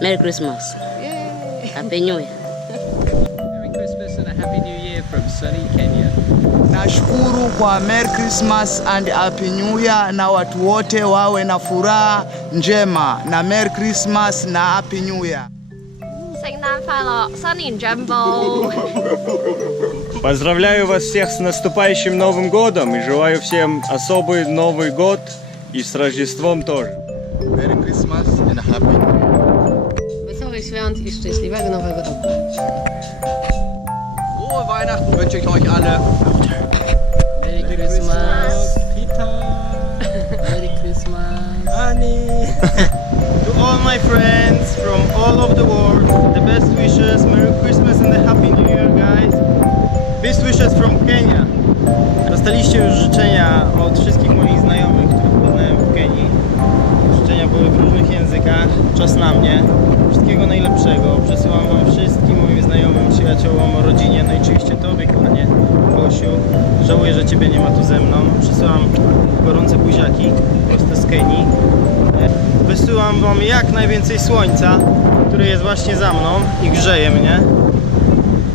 Merry Christmas. Happy New Year. Merry Christmas and a Happy New Year from sunny Kenya. Nashukuru kwa Merry Christmas and Happy New Year, na watu wote wawe na furaha njema na Merry Christmas na Happy New Year. 圣诞快乐，新年进步。 Поздравляю вас всех с наступающим Новым годом и желаю всем особый Новый год и с Рождеством тоже. Merry Christmas and Happy New Year. Świąt i szczęśliwego nowego roku. Frohe Weihnachten wünsche ich euch alle. Merry Christmas, Peter. Merry Christmas, Annie. To all my friends from all over the world, the best wishes, Merry Christmas and a Happy New Year, guys. Best wishes from Kenya. Dostaliście już życzenia od wszystkich moich znajomych, Czas na mnie. Wszystkiego najlepszego. Przesyłam Wam wszystkim moim znajomym, przyjaciołom, rodzinie, no i oczywiście Tobie, kochanie Gosiu. Żałuję, że Ciebie nie ma tu ze mną. Przesyłam gorące buziaki prosto z Kenii. Wysyłam Wam jak najwięcej słońca, które jest właśnie za mną i grzeje mnie.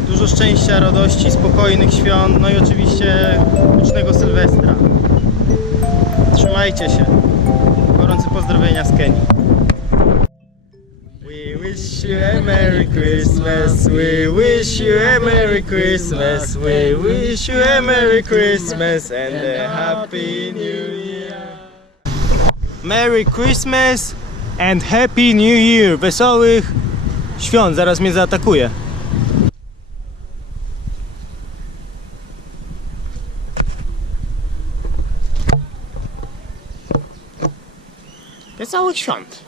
Dużo szczęścia, radości, spokojnych świąt, no i oczywiście licznego Sylwestra. Trzymajcie się. Gorące pozdrowienia z Kenii. You a Merry Christmas. We wish you a Merry Christmas. We wish you a Merry Christmas and a Happy New Year. Merry Christmas and Happy New Year. Wesołych świąt. Zaraz mnie zaatakuje. Wesołych świąt.